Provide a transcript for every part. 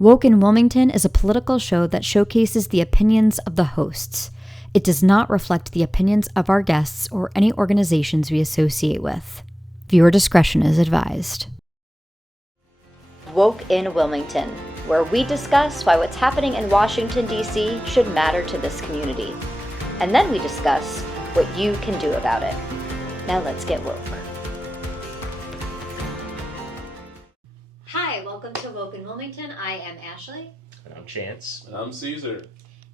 Woke in Wilmington is a political show that showcases the opinions of the hosts. It does not reflect the opinions of our guests or any organizations we associate with. Viewer discretion is advised. Woke in Wilmington, where we discuss why what's happening in Washington, D.C. should matter to this community. And then we discuss what you can do about it. Now let's get woke. Hi, welcome to Woke in Wilmington. I am Ashley. And I'm Chance. And I'm Caesar.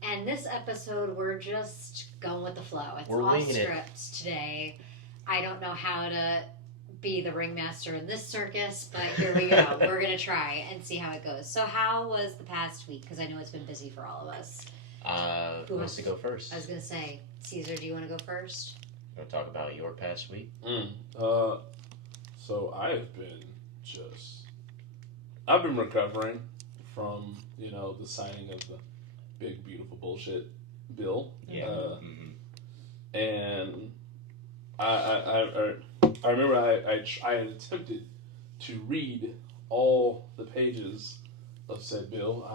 And this episode, we're just going with the flow. It's we're off script today. I don't know how to be the ringmaster in this circus, but here we go. We're going to try and see how it goes. So how was the past week? Because I know it's been busy for all of us. Who wants to go first? I was going to say, Caesar, do you want to go first? You want to talk about your past week? So I've been recovering from, the signing of the big, beautiful bullshit bill. Yeah. And I remember I had attempted to read all the pages of said bill.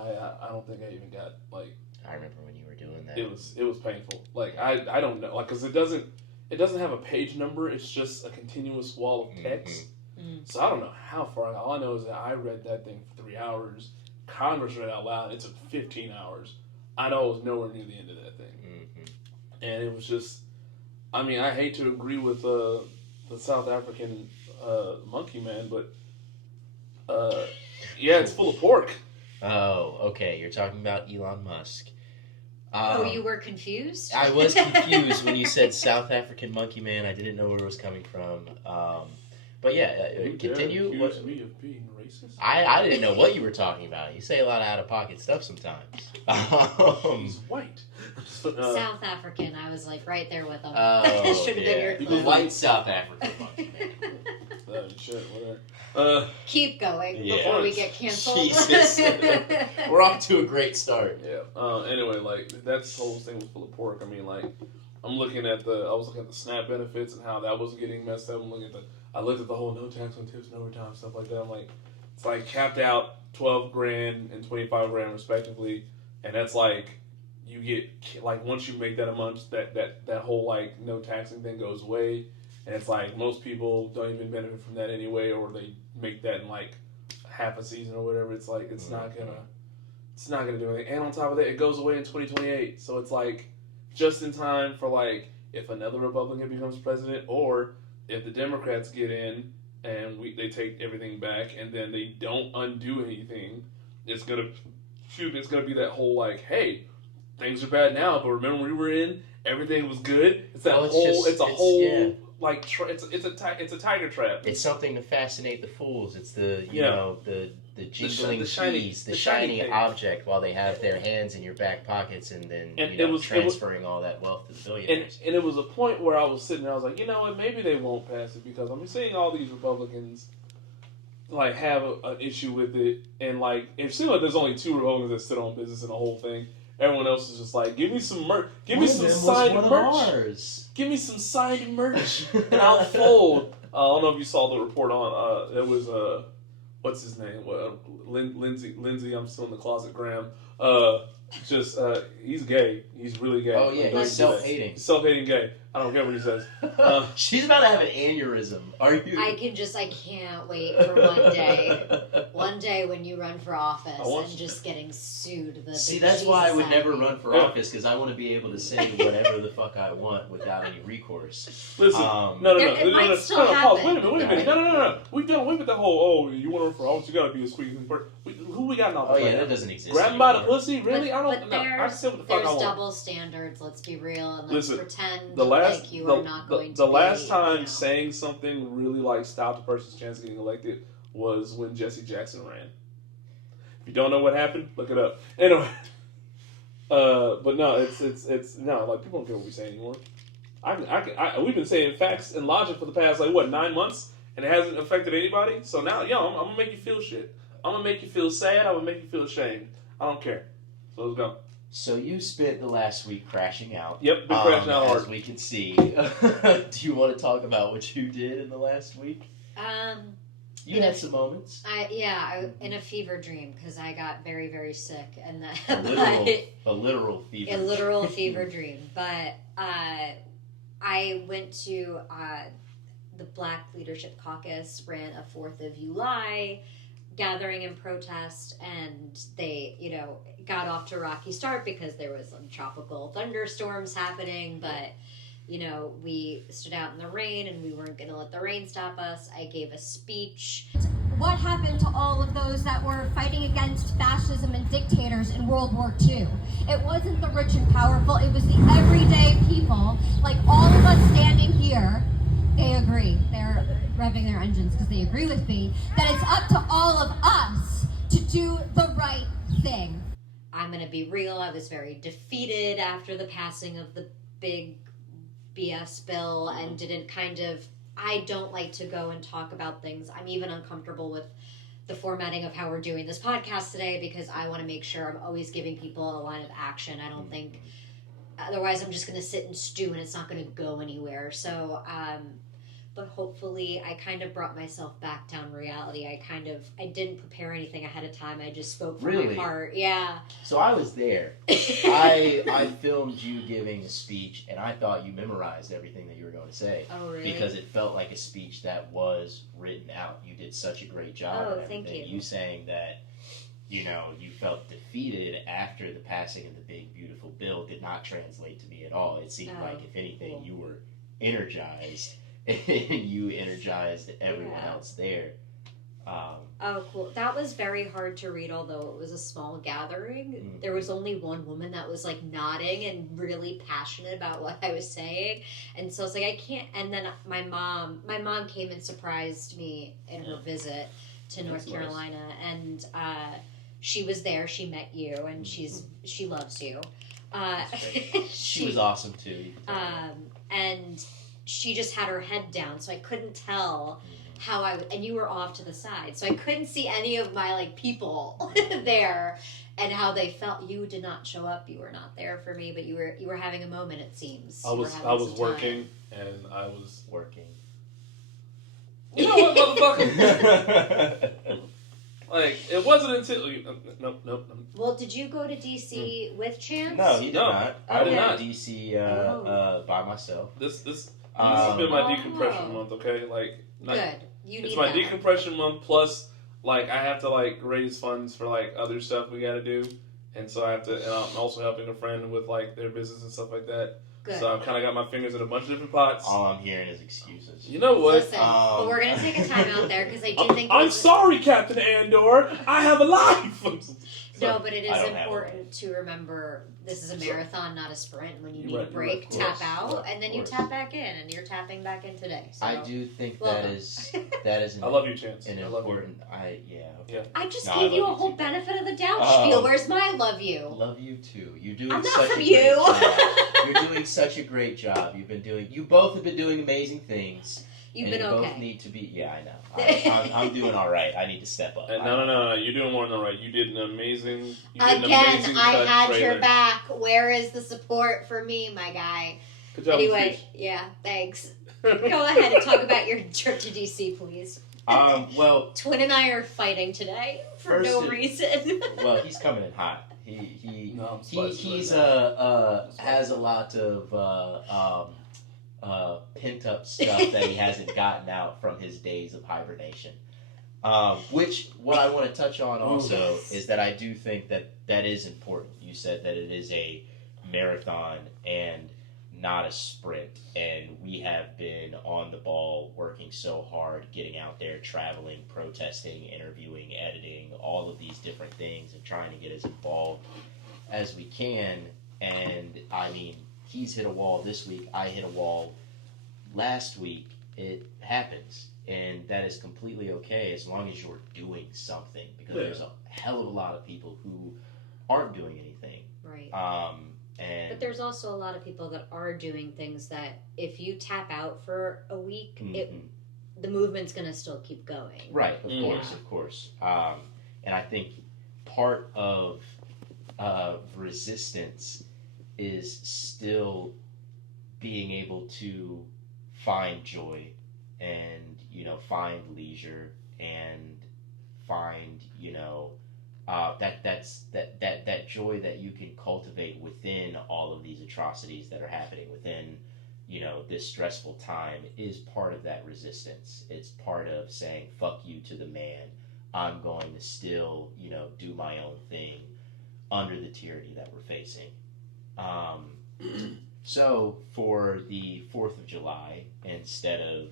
I don't think I even got, I remember when you were doing that. It was painful. I don't know, because it doesn't have a page number. It's just a continuous wall of text. So I don't know how far. All I know is that I read that thing for 3 hours. Congress read it out loud. It took 15 hours. I know it was nowhere near the end of that thing. And it was just, I hate to agree with the South African monkey man, but yeah, it's full of pork. Oh, okay. You're talking about Elon Musk. You were confused? I was confused when you said South African monkey man. I didn't know where it was coming from. But yeah, continue. You accused me of being racist? I didn't know what you were talking about. You say a lot of out-of-pocket stuff sometimes. He's white. South African. I was right there with him. Oh, Should have been your the clue. white South African monkey man. Shit, whatever. Keep going before we get canceled. Jesus. We're off to a great start. Yeah. Anyway, that whole thing was full of pork. I was looking at the SNAP benefits and how that was getting messed up. I looked at the whole no tax on tips and overtime stuff like that. I'm like, it's capped out $12,000 and $25,000 respectively, and that's you get once you make that a month, that whole no taxing thing goes away, and it's most people don't even benefit from that anyway, or they make that in half a season or whatever. It's it's not gonna do anything, and on top of that, it goes away in 2028. So it's just in time for if another Republican becomes president, or if the Democrats get in and they take everything back and then they don't undo anything, it's gonna be that whole hey, things are bad now, but remember when we were in, everything was good. It's that it's a tiger trap. It's something to fascinate the fools. It's the the jingling keys, the shiny object, while they have their hands in your back pockets, and then transferring all that wealth to the billionaires. And it was a point where I was sitting there, I was like, you know what, maybe they won't pass it, because I'm seeing all these Republicans have an issue with it, and it seems like there's only 2 Republicans that sit on business in the whole thing. Everyone else is just give me some merch. Give me some signed merch. Give me some signed merch, and I'll fold. I don't know if you saw the report on. It was what's his name? Lindsey. I'm still in the closet. Graham. He's gay. He's really gay. Oh yeah, he's self-hating. He's self-hating gay. I don't care what he says. She's about to have an aneurysm. Are you? I can't wait for one day. One day when you run for office and just getting sued. See, that's why I would never run for office, because I want to be able to say whatever the fuck I want without any recourse. Listen, no. Wait a minute. No. We've been the whole, you want to run for office, you gotta be a squeaky person. Who we got in office? Oh yeah, that doesn't exist. Grab him by the pussy? Really? I don't know. I say what the fuck I want. There's double standards, let's be real, and let's pretend you are not going to the last time saying something really stopped a person's chance of getting elected was when Jesse Jackson ran. If you don't know what happened, look it up. Anyway, but no, it's no, people don't care what we say anymore. We've been saying facts and logic for the past 9 months, and it hasn't affected anybody. So now, I'm gonna make you feel shit. I'm gonna make you feel sad. I'm gonna make you feel ashamed. I don't care. So let's go. So you spent the last week crashing out. Yep, been crashing out hard. As we can see. Do you want to talk about what you did in the last week? You had some moments. I in a fever dream because I got very, very sick, and that A literal fever. A literal fever dream. But I went to the Black Leadership Caucus, ran a 4th of July gathering and protest, and they, got off to a rocky start because there was some tropical thunderstorms happening, but we stood out in the rain and we weren't going to let the rain stop us. I gave a speech. What happened to all of those that were fighting against fascism and dictators in World War II? It wasn't the rich and powerful, it was the everyday people, like all of us standing here. They agree. They're revving their engines because they agree with me that it's up to all of us to do the right thing. I'm going to be real. I was very defeated after the passing of the big BS bill and didn't I don't like to go and talk about things. I'm even uncomfortable with the formatting of how we're doing this podcast today because I want to make sure I'm always giving people a line of action. I don't think, otherwise I'm just going to sit and stew and it's not going to go anywhere. So, but hopefully I kind of brought myself back down to reality. I didn't prepare anything ahead of time. I just spoke from my heart. Yeah. So I was there. I filmed you giving a speech, and I thought you memorized everything that you were going to say. Oh, really? Because it felt like a speech that was written out. You did such a great job. Oh, thank you. You saying that, you felt defeated after the passing of the big, beautiful bill did not translate to me at all. It seemed like, if anything, cool. You were energized. And you energized everyone else there. Oh, cool. That was very hard to read, although it was a small gathering. Mm-hmm. There was only one woman that was, nodding and really passionate about what I was saying. And so I was like, I can't. And then my mom came and surprised me in her visit to North Carolina. Nice. And she was there. She met you, and she loves you. She was awesome, too. And she just had her head down, so I couldn't tell how and you were off to the side, so I couldn't see any of my people there and how they felt. You did not show up. You were not there for me, but you were having a moment. It seems I was working and I was working. You know what, motherfucker? It wasn't until nope. Well, did you go to DC with Chance? No, he did not. I did went not. to DC by myself. This has been my decompression month, okay? Good. It's my decompression month, plus, I have to, raise funds for, other stuff we gotta do. And so I have to, and I'm also helping a friend with, their business and stuff like that. Good. So I've kind of got my fingers in a bunch of different pots. All I'm hearing is excuses. You know what? Listen, but we're going to take a time out there, because I do think... I'm sorry, Captain Andor. I have a life. No, but it is important to remember this is a marathon, not a sprint. When you need a break, tap out, and then you tap back in, and you're tapping back in today. So. I do think that is I love you, Chance. An important. Okay. I just gave you a whole benefit of the doubt spiel. Where's my love you? Love you too. You're doing I'm not such from a you. great job. You're doing such a great job. You both have been doing amazing things. You've and been you okay. both need to be. Yeah, I know. I'm doing all right. I need to step up. No. You're doing more than all right. You did an amazing. Again, I had your back. Where is the support for me, my guy? Good job, anyway, yeah, thanks. Go ahead and talk about your trip to DC, please. Well, Twin and I are fighting today for no reason. Well, he's coming in hot. He has a lot of pent up stuff that he hasn't gotten out from his days of hibernation. Which what I want to touch on also is that I do think that is important. You said that it is a marathon and not a sprint, and we have been on the ball working so hard, getting out there, traveling, protesting, interviewing, editing, all of these different things, and trying to get as involved as we can. And I mean, he's hit a wall this week, I hit a wall last week. It happens, and that is completely okay as long as you're doing something, because there's a hell of a lot of people who aren't doing anything. Right. But there's also a lot of people that are doing things that if you tap out for a week, the movement's going to still keep going. Right, of course. And I think part of resistance is still being able to find joy and, find leisure and find, that joy that you can cultivate within all of these atrocities that are happening within, this stressful time is part of that resistance. It's part of saying, fuck you to the man. I'm going to still, do my own thing under the tyranny that we're facing. So for the 4th of July, instead of,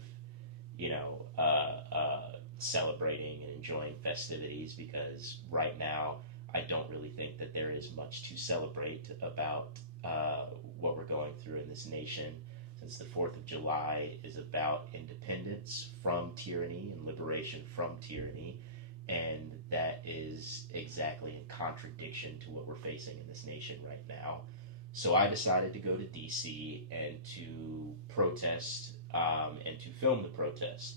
celebrating and enjoying festivities, because right now I don't really think that there is much to celebrate about what we're going through in this nation, since the 4th of July is about independence from tyranny and liberation from tyranny, and that is exactly in contradiction to what we're facing in this nation right now. So I decided to go to DC and to protest and to film the protest.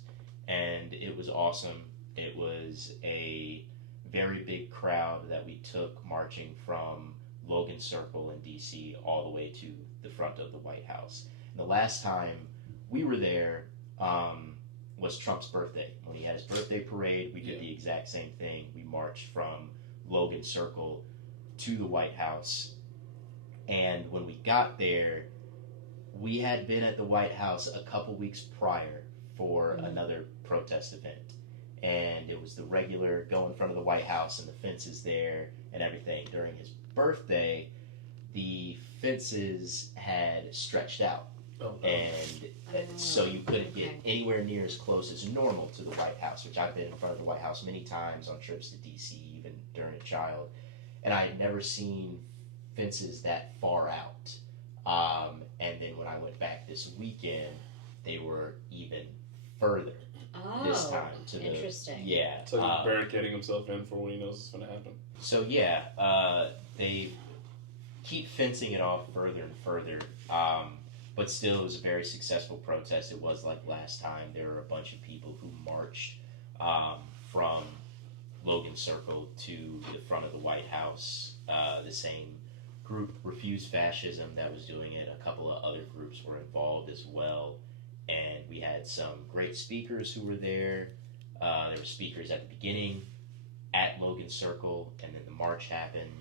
And it was awesome. It was a very big crowd that we took marching from Logan Circle in DC all the way to the front of the White House. And the last time we were there was Trump's birthday. When he had his birthday parade, we did the exact same thing. We marched from Logan Circle to the White House. And when we got there, we had been at the White House a couple weeks prior for another protest event. And it was the regular go in front of the White House and the fences there and everything. During his birthday, the fences had stretched out. And so you couldn't get anywhere near as close as normal to the White House, which I've been in front of the White House many times on trips to DC, even during a child. And I had never seen fences that far out. And then when I went back this weekend, they were even further this time. Interesting. It's like he's barricading himself in for when he knows it's going to happen. So they keep fencing it off further and further. But still, it was a very successful protest. It was like last time. There were a bunch of people who marched from Logan Circle to the front of the White House. The same group, Refuse Fascism, that was doing it. A couple of other groups were involved as well. And we had some great speakers who were there. There were speakers at the beginning, at Logan Circle, and then the march happened.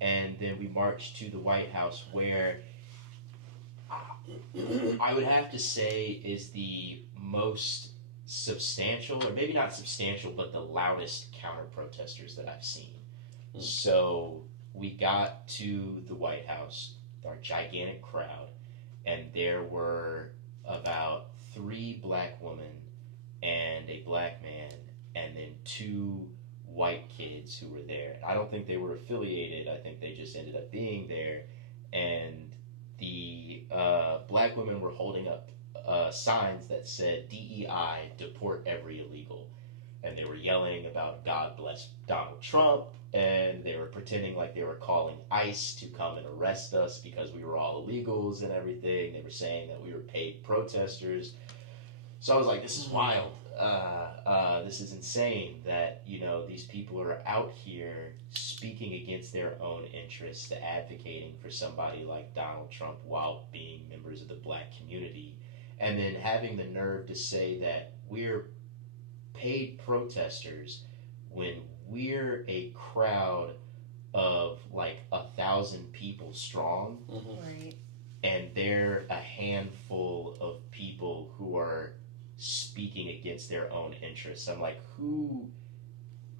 And then we marched to the White House, where I would have to say is the most substantial, or maybe not substantial, but the loudest counter-protesters that I've seen. So we got to the White House, our gigantic crowd, and there were about 3 black women and a black man, and then 2 white kids who were there. I don't think they were affiliated. I think they just ended up being there. And the black women were holding up signs that said DEI, deport every illegal. And they were yelling about God bless Donald Trump, and they were pretending like they were calling ICE to come and arrest us because we were all illegals and everything. They were saying that we were paid protesters. So I was like, this is wild. This is insane that, these people are out here speaking against their own interests, advocating for somebody like Donald Trump while being members of the black community, and then having the nerve to say that we're paid protesters when we're a crowd of like 1,000 people strong. Right. And they're a handful of people who are speaking against their own interests. I'm like, who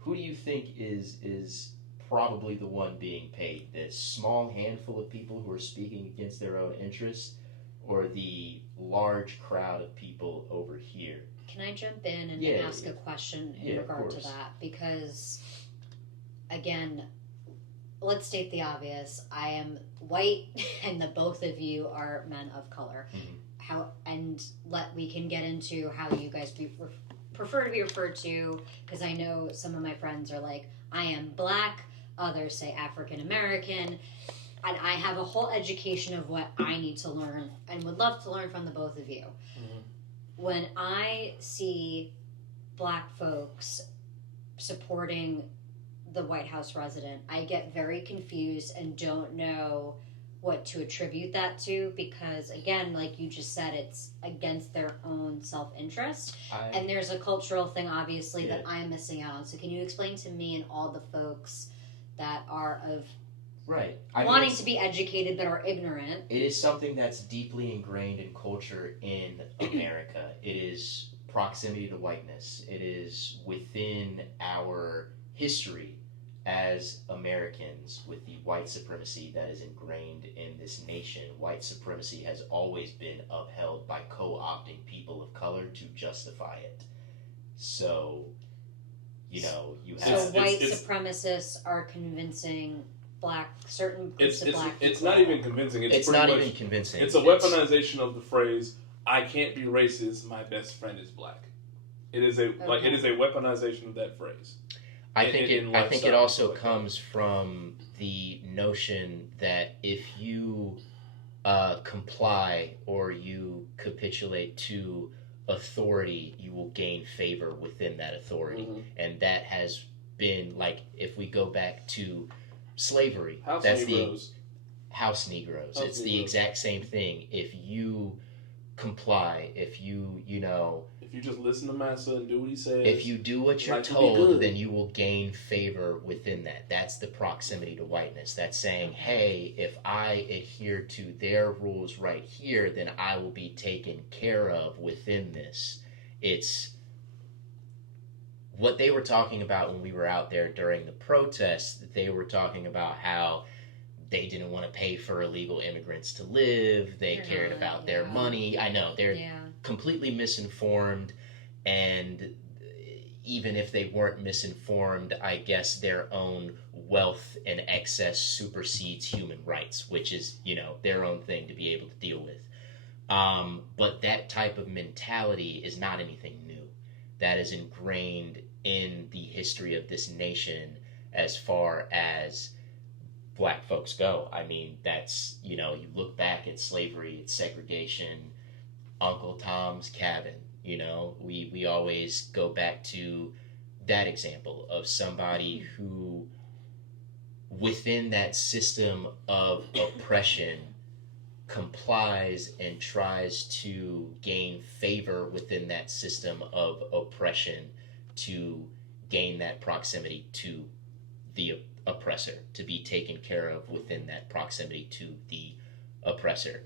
do you think is probably the one being paid? The small handful of people who are speaking against their own interests, or the large crowd of people over here? Can I jump in and ask a question in regard to that? Because, again, let's state the obvious. I am white, and the both of you are men of color. We can get into how you guys prefer to be referred to, because I know some of my friends are like, I am black, others say African American, and I have a whole education of what I need to learn and would love to learn from the both of you. When I see black folks supporting the White House resident, I get very confused and don't know what to attribute that to, because again, like you just said, it's against their own self-interest, and there's a cultural thing obviously that I'm missing out on. So can you explain to me and all the folks that are of wanting to be educated but are ignorant? It is something that's deeply ingrained in culture in America. It is proximity to whiteness. It is within our history as Americans with the white supremacy that is ingrained in this nation. White supremacy has always been upheld by co-opting people of color to justify it. So, you have... So white supremacists are convincing certain groups of black people. It's not even convincing. It's not even convincing. It's a weaponization of the phrase, I can't be racist, my best friend is black. It is a weaponization of that phrase. I think it also comes from the notion that if you comply or you capitulate to authority, you will gain favor within that authority. Mm-hmm. And that has been, like, if we go back to slavery, House Negroes. It's the exact same thing. If you comply, if you just listen to Massa and do what he says, if you do what you're told, then you will gain favor within that. That's the proximity to whiteness. That's saying, hey, if I adhere to their rules right here, then I will be taken care of within this. It's what they were talking about when we were out there during the protests. They were talking about how they didn't want to pay for illegal immigrants to live. They cared about their money. I know, they're completely misinformed, and even if they weren't misinformed, I guess their own wealth and excess supersedes human rights, which is, their own thing to be able to deal with. But that type of mentality is not anything new. That is ingrained in the history of this nation as far as black folks go. I mean, that's, you look back at slavery, it's segregation, Uncle Tom's Cabin, we always go back to that example of somebody who, within that system of oppression, complies and tries to gain favor within that system of oppression to gain that proximity to the oppressor, to be taken care of within that proximity to the oppressor.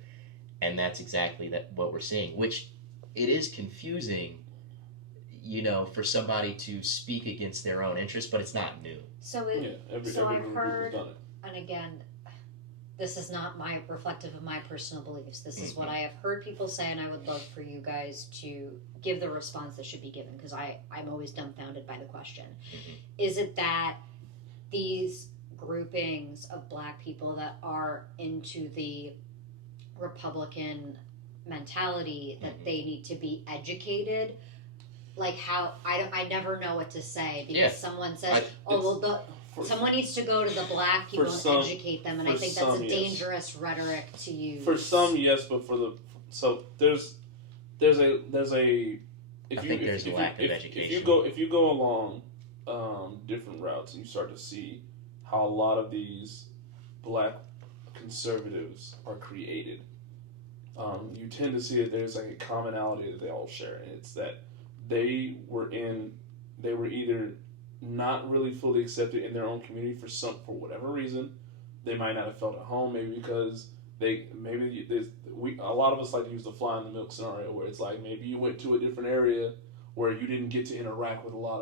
And that's exactly what we're seeing, which it is confusing, for somebody to speak against their own interests, but it's not new. So I've heard, and again, this is not reflective of my personal beliefs. This is what I have heard people say, and I would love for you guys to give the response that should be given, because I'm always dumbfounded by the question. Mm-hmm. Is it that these groupings of black people that are into the Republican mentality that they need to be educated? Like, how I never know what to say, because someone says, someone needs to go to the black people and educate them, and I think that's a dangerous rhetoric to use. For some, yes, but there's a lack of education. If you go along different routes, and you start to see how a lot of these black conservatives are created, you tend to see that there's like a commonality that they all share, and it's that they were either not really fully accepted in their own community for whatever reason. They might not have felt at home, maybe because a lot of us like to use the fly in the milk scenario, where it's like maybe you went to a different area where you didn't get to interact with a lot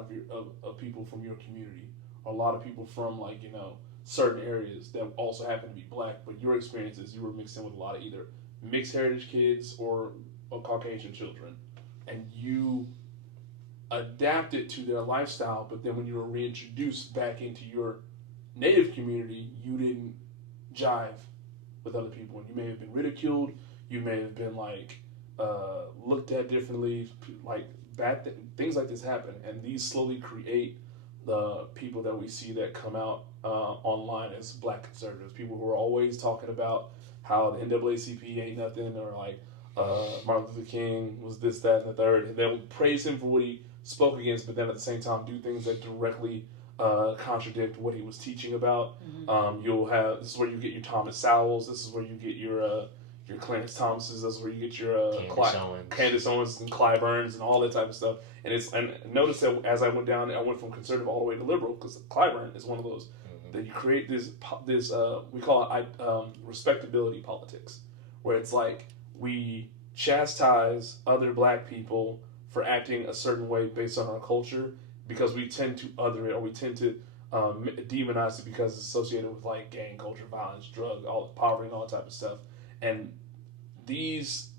of people from your community, or a lot of people from certain areas that also happen to be black, but your experiences, you were mixed in with a lot of either mixed heritage kids or Caucasian children, and you adapted to their lifestyle, but then when you were reintroduced back into your native community, you didn't jive with other people, and you may have been ridiculed, you may have been looked at differently, things like this happen, and these slowly create the people that we see that come out online as black conservatives, people who are always talking about how the NAACP ain't nothing, or Martin Luther King was this, that, and the third, and they'll praise him for what he spoke against, but then at the same time do things that directly contradict what he was teaching about. This is where you get your Thomas Sowells. This is where you get your Clarence Thomases. This is where you get your Candace Owens and Clyburns and all that type of stuff. And notice that as I went down, I went from conservative all the way to liberal, because Clyburn is one of those that you create this we call it respectability politics, where it's like we chastise other black people for acting a certain way based on our culture, because we tend to other it, or we tend to demonize it because it's associated with like gang culture, violence, drug, all poverty, and all that type of stuff. And these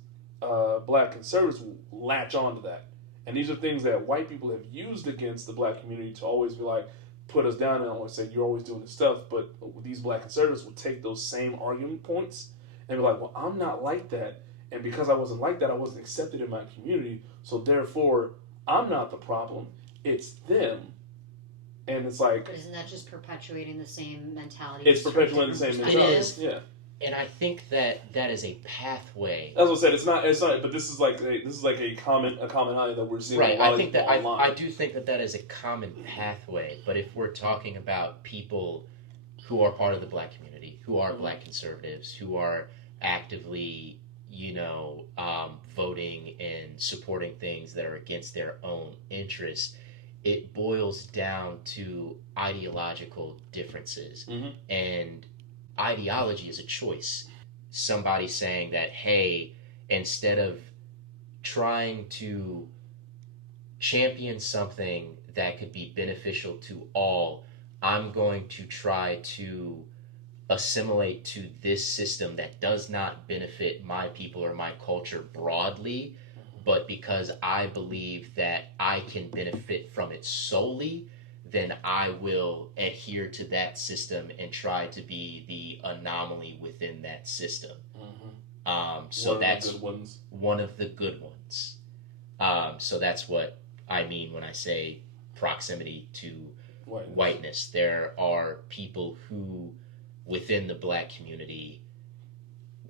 black conservatives will latch on to that. And these are things that white people have used against the black community to always be like, put us down and always say, you're always doing this stuff. But these black conservatives will take those same argument points and be like, well, I'm not like that. And because I wasn't like that, I wasn't accepted in my community. So therefore, I'm not the problem. It's them. And it's like... But isn't that just perpetuating the same mentality? It's perpetuating the same mentality. It is. Yeah. And I think that is a pathway. As I said, it's not. But this is like a commonality that we're seeing. Right. I think that I do think that is a common pathway. But if we're talking about people who are part of the black community, who are black conservatives, who are actively, voting and supporting things that are against their own interests, it boils down to ideological differences. And ideology is a choice. Somebody saying that, hey, instead of trying to champion something that could be beneficial to all, I'm going to try to assimilate to this system that does not benefit my people or my culture broadly, but because I believe that I can benefit from it solely, then I will adhere to that system and try to be the anomaly within that system. So that's one of the good ones. So that's what I mean when I say proximity to whiteness. There are people who, within the black community,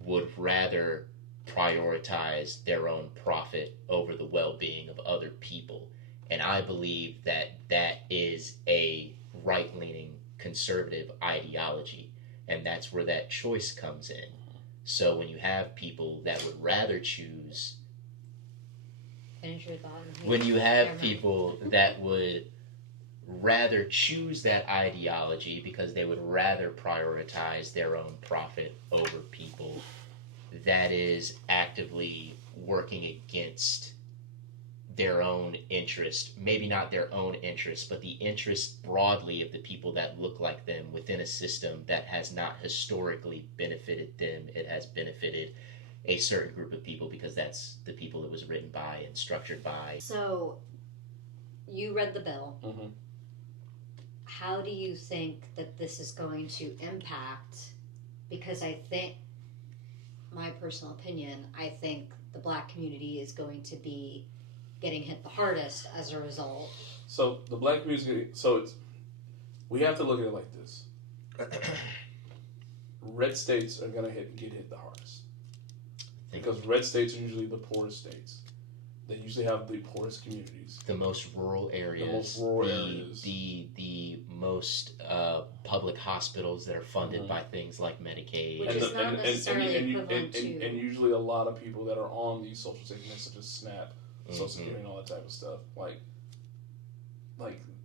would rather prioritize their own profit over the well-being of other people. And I believe that is a right-leaning conservative ideology. And that's where that choice comes in. So when you have people that would rather choose... Finish your thought. When you have people that would rather choose that ideology because they would rather prioritize their own profit over people, that is actively working against their own interest, maybe not their own interest, but the interest broadly of the people that look like them within a system that has not historically benefited them. It has benefited a certain group of people because that's the people it was written by and structured by. So, you read the bill. How do you think that this is going to impact? Because I think, my personal opinion, I think the black community is going to be getting hit the hardest as a result. So the black community, we have to look at it like this. Red states are going to get hit the hardest. Because red states are usually the poorest states. They usually have the poorest communities. The most rural areas. The most public hospitals that are funded by things like Medicaid. Which is not necessarily equivalent to... And usually a lot of people that are on these social safety nets, such as SNAP, Social Security, and all that type of stuff.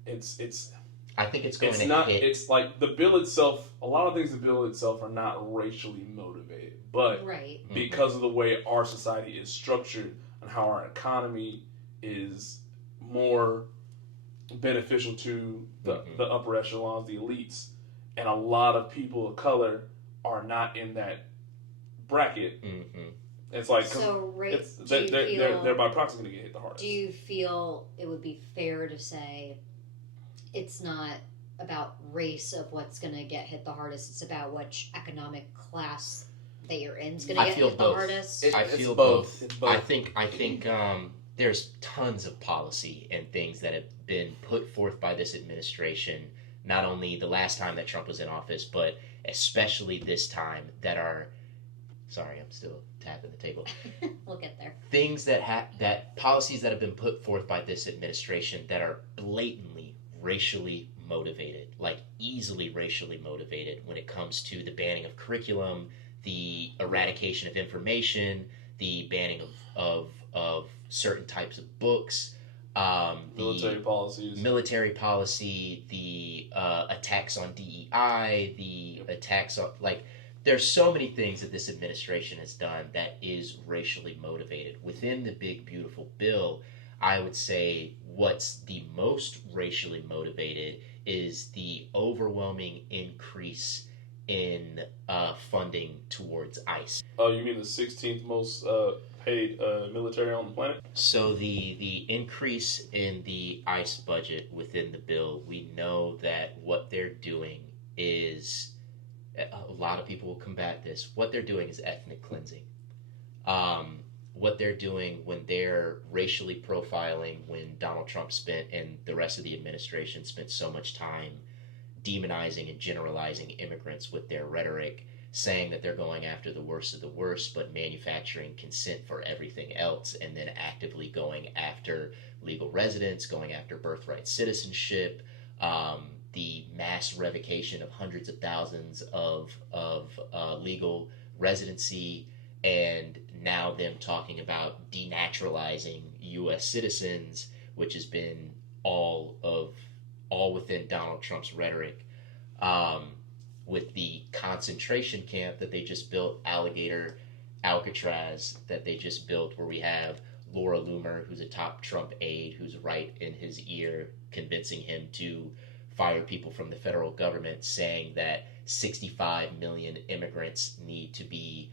It's. I think it's going it's to not. hit. It's like the bill itself. A lot of things in the bill itself are not racially motivated, but because of the way our society is structured and how our economy is more beneficial to the upper echelons, the elites, and a lot of people of color are not in that bracket. It's like they're by proxy going to get hit the hardest. Do you feel it would be fair to say it's not about race of what's going to get hit the hardest? It's about which economic class that you're in is going to get hit the hardest. I feel both. It's both. I think there's tons of policy and things that have been put forth by this administration. Not only the last time that Trump was in office, but especially this time that are. Sorry, I'm still tapping the table. We'll get there. Things that policies that have been put forth by this administration that are blatantly racially motivated, like easily racially motivated when it comes to the banning of curriculum, the eradication of information, the banning of certain types of books, military policy, the attacks on DEI, the attacks on, like, there's so many things that this administration has done that is racially motivated. Within the big, beautiful bill, I would say what's the most racially motivated is the overwhelming increase in funding towards ICE. Oh, you mean the 16th most paid military on the planet? So the increase in the ICE budget within the bill, we know that what they're doing is, a lot of people will combat this, what they're doing is ethnic cleansing. What they're doing when they're racially profiling, when Donald Trump spent and the rest of the administration spent so much time demonizing and generalizing immigrants with their rhetoric, saying that they're going after the worst of the worst, but manufacturing consent for everything else, and then actively going after legal residents, going after birthright citizenship, the mass revocation of hundreds of thousands of legal residency, and now them talking about denaturalizing U.S. citizens, which has been all within Donald Trump's rhetoric, with the concentration camp that they just built, Alcatraz, that they just built, where we have Laura Loomer, who's a top Trump aide, who's right in his ear, convincing him to fire people from the federal government, saying that 65 million immigrants need to be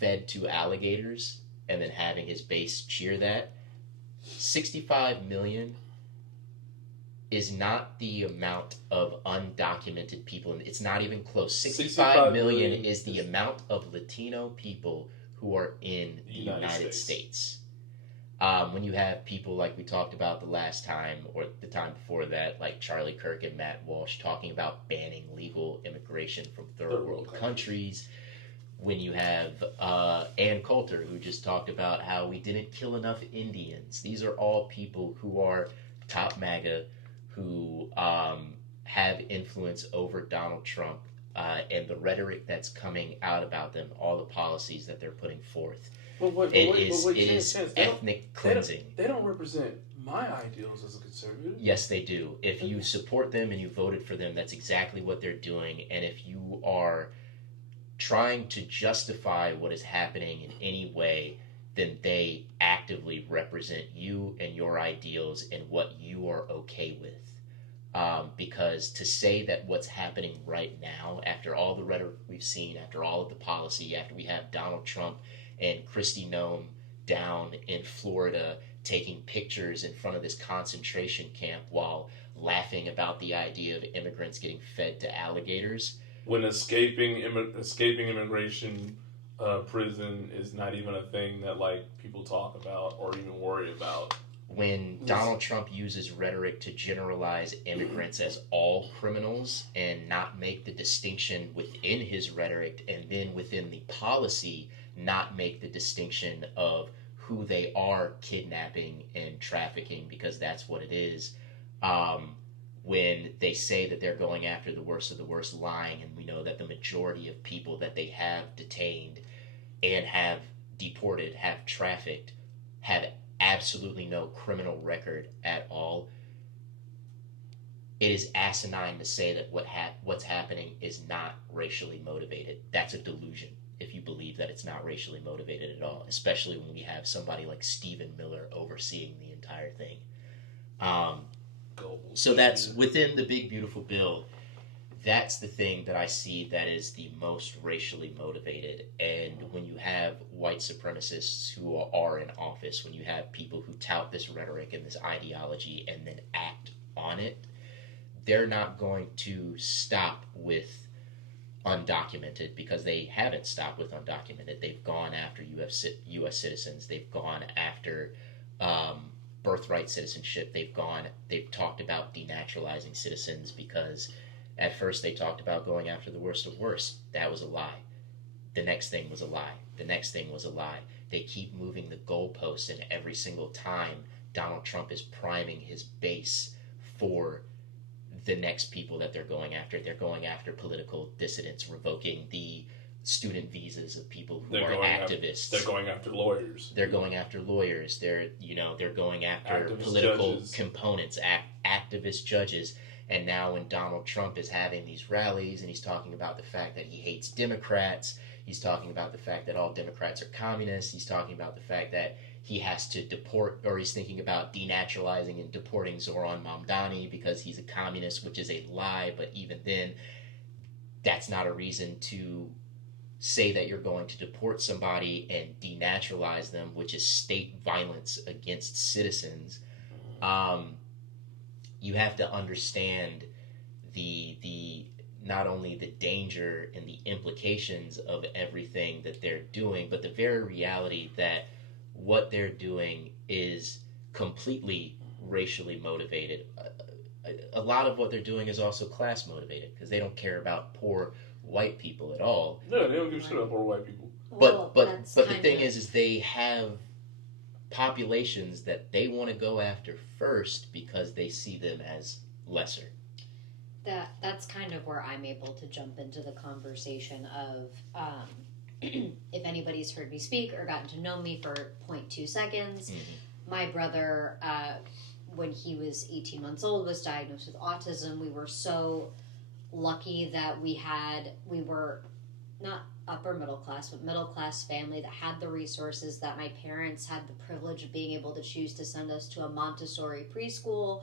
fed to alligators, and then having his base cheer that. 65 million is not the amount of undocumented people. It's not even close. 65 million is the amount of Latino people who are in the United States. When you have people like we talked about the last time, or the time before that, like Charlie Kirk and Matt Walsh talking about banning legal immigration from third world countries. When you have Ann Coulter, who just talked about how we didn't kill enough Indians. These are all people who are top MAGA, who have influence over Donald Trump, and the rhetoric that's coming out about them, all the policies that they're putting forth. It is ethnic cleansing. They don't represent my ideals as a conservative. Yes, they do. If you support them and you voted for them, that's exactly what they're doing. And if you are trying to justify what is happening in any way, then they actively represent you and your ideals and what you are okay with. Because to say that what's happening right now, after all the rhetoric we've seen, after all of the policy, after we have Donald Trump and Kristi Noem down in Florida taking pictures in front of this concentration camp while laughing about the idea of immigrants getting fed to alligators. When escaping immigration prison is not even a thing that, like, people talk about or even worry about. When Donald Trump uses rhetoric to generalize immigrants as all criminals and not make the distinction within his rhetoric, and then within the policy not make the distinction of who they are kidnapping and trafficking, because that's what it is. When they say that they're going after the worst of the worst, lying, and we know that the majority of people that they have detained and have deported, have trafficked, have absolutely no criminal record at all. It is asinine to say that what's happening is not racially motivated. That's a delusion if you believe that it's not racially motivated at all, especially when we have somebody like Stephen Miller overseeing the entire thing. So that's within the big beautiful bill. That's the thing that I see that is the most racially motivated. And when you have white supremacists who are in office, when you have people who tout this rhetoric and this ideology and then act on it, they're not going to stop with undocumented, because they haven't stopped with undocumented. They've gone after U.S. citizens. They've gone after birthright citizenship. They've talked about denaturalizing citizens, because at first they talked about going after the worst of worst. That was a lie. The next thing was a lie. The next thing was a lie. They keep moving the goalposts, and every single time Donald Trump is priming his base for the next people that they're going after. They're going after political dissidents, revoking the student visas of people who are activists. They're going after lawyers. They're going after lawyers. They're going after Activist political judges. Components, activist judges. And now when Donald Trump is having these rallies and he's talking about the fact that he hates Democrats, he's talking about the fact that all Democrats are communists, he's talking about the fact that he has to deport, or he's thinking about denaturalizing and deporting Zoran Mamdani because he's a communist, which is a lie. But even then, that's not a reason to say that you're going to deport somebody and denaturalize them, which is state violence against citizens. You have to understand the not only the danger and the implications of everything that they're doing, but the very reality that what they're doing is completely racially motivated. A lot of what they're doing is also class motivated because they don't care about poor white people at all. No, they don't give a shit about poor white people. But the thing is they have populations that they want to go after first because they see them as lesser. That's kind of where I'm able to jump into the conversation of if anybody's heard me speak or gotten to know me for 0.2 seconds, my brother, when he was 18 months old, was diagnosed with autism. We were so lucky that we were not upper middle class, but middle class family that had the resources, that my parents had the privilege of being able to choose to send us to a Montessori preschool,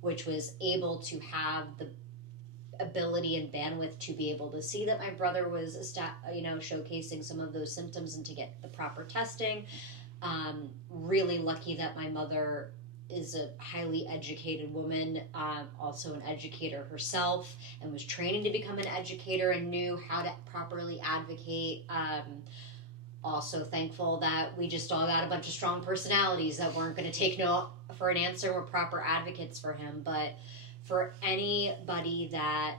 which was able to have the ability and bandwidth to be able to see that my brother was showcasing some of those symptoms and to get the proper testing. Really lucky that my mother is a highly educated woman, also an educator herself, and was training to become an educator and knew how to properly advocate. Also thankful that we just all got a bunch of strong personalities that weren't going to take no for an answer. We're proper advocates for him. But for anybody that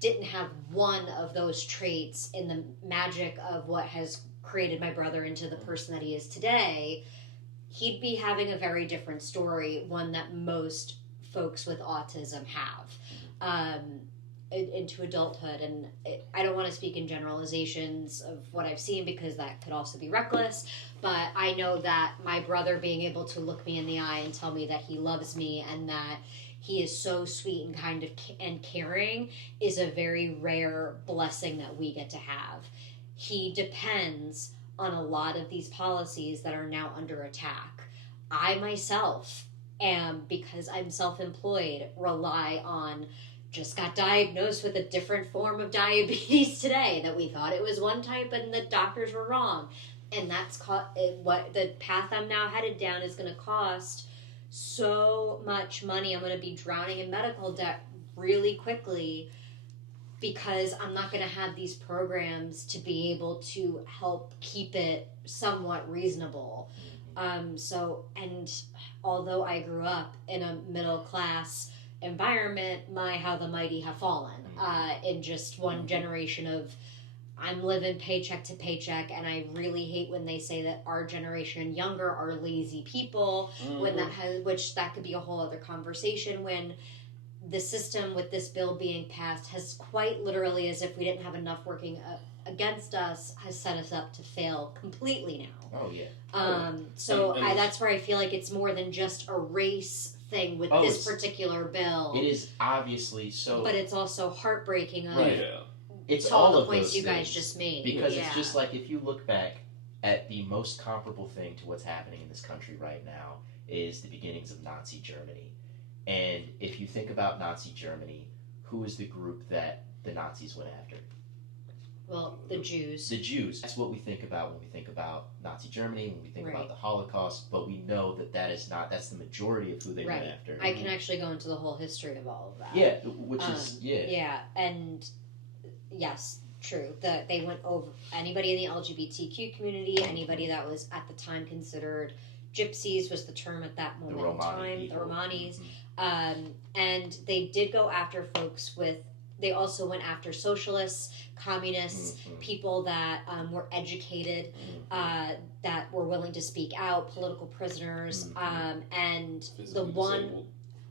didn't have one of those traits in the magic of what has created my brother into the person that he is today, he'd be having a very different story, one that most folks with autism have, into adulthood. And I don't want to speak in generalizations of what I've seen because that could also be reckless, but I know that my brother being able to look me in the eye and tell me that he loves me and that he is so sweet and kind of and caring is a very rare blessing that we get to have. He depends on a lot of these policies that are now under attack. I myself am, because I'm self-employed, rely on, just got diagnosed with a different form of diabetes today, that we thought it was one type and the doctors were wrong. And that's what the path I'm now headed down is going to cost so much money. I'm going to be drowning in medical debt really quickly because I'm not going to have these programs to be able to help keep it somewhat reasonable. And although I grew up in a middle class environment, how the mighty have fallen in just one generation of, I'm living paycheck to paycheck, and I really hate when they say that our generation and younger are lazy people, which that could be a whole other conversation, when the system with this bill being passed has quite literally, as if we didn't have enough working against us, has set us up to fail completely now. Oh, yeah. That's where I feel like it's more than just a race thing with this particular bill. It is obviously so. But it's also heartbreaking. Right. Yeah. It's all the of points those you things, guys just made. Because it's just like, if you look back at the most comparable thing to what's happening in this country right now is the beginnings of Nazi Germany. And if you think about Nazi Germany, who is the group that the Nazis went after? Well, the Jews. The Jews. That's what we think about when we think about Nazi Germany, when we think about the Holocaust, but we know that's the majority of who they went after. I can actually go into the whole history of all of that. Yeah, which is. Yeah, and yes, true. They went over anybody in the LGBTQ community, anybody that was at the time considered gypsies was the term at that moment in time, the Romanis. And they did go after folks they also went after socialists, communists, people that were educated, that were willing to speak out, political prisoners, and the one...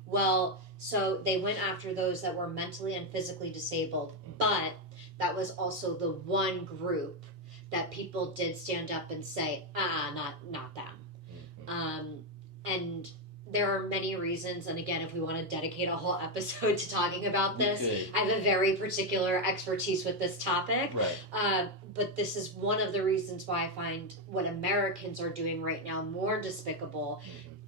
well, so they went after those that were mentally and physically disabled, but that was also the one group that people did stand up and say, not them. And there are many reasons, and again, if we want to dedicate a whole episode to talking about this, I have a very particular expertise with this topic. Right. But this is one of the reasons why I find what Americans are doing right now more despicable,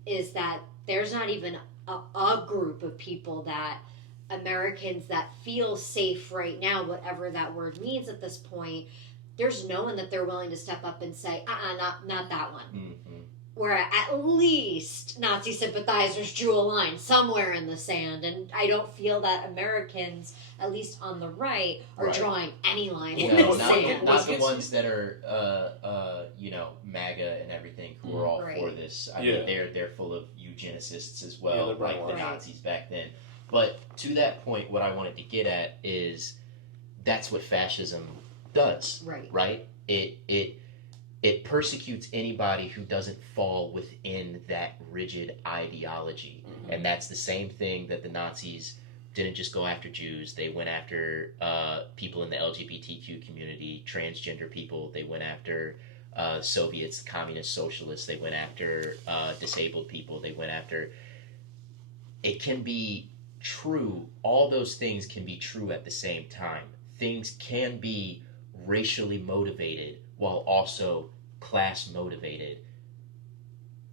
is that there's not even a group of people that Americans that feel safe right now, whatever that word means at this point. There's no one that they're willing to step up and say, not that one. Where at least Nazi sympathizers drew a line somewhere in the sand, and I don't feel that Americans, at least on the right, are drawing any line in the sand. Not the ones that are, MAGA and everything, who are all for this. I mean, they're full of eugenicists as well, like the Nazis back then. But to that point, what I wanted to get at is that's what fascism does, right? It persecutes anybody who doesn't fall within that rigid ideology. And that's the same thing that the Nazis didn't just go after Jews. They went after people in the LGBTQ community, transgender people. They went after Soviets, communist socialists. They went after disabled people. They went after... It can be true. All those things can be true at the same time. Things can be racially motivated while also class motivated,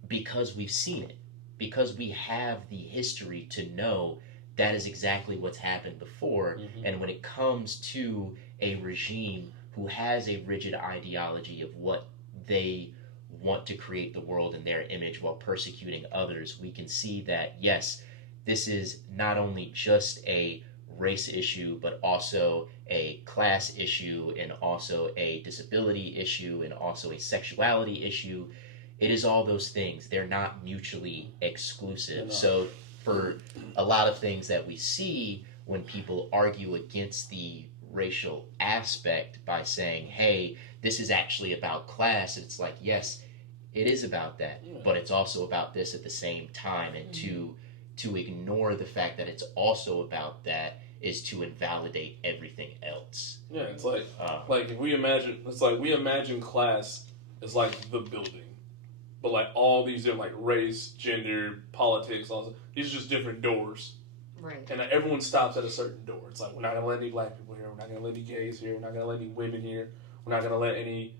because we've seen it, because we have the history to know that is exactly what's happened before. And when it comes to a regime who has a rigid ideology of what they want to create the world in their image while persecuting others, we can see that, yes, this is not only just a race issue, but also a class issue, and also a disability issue, and also a sexuality issue. It is all those things. They're not mutually exclusive. So for a lot of things that we see when people argue against the racial aspect by saying, hey, this is actually about class, it's like, yes, it is about that, but it's also about this at the same time. And to ignore the fact that it's also about that is to invalidate everything else. Yeah, it's like if we imagine class as like the building, but like all these different like race, gender, politics, all these are just different doors. Right. And everyone stops at a certain door. It's like, we're not gonna let any black people here. We're not gonna let any gays here. We're not gonna let any women here. We're not gonna let any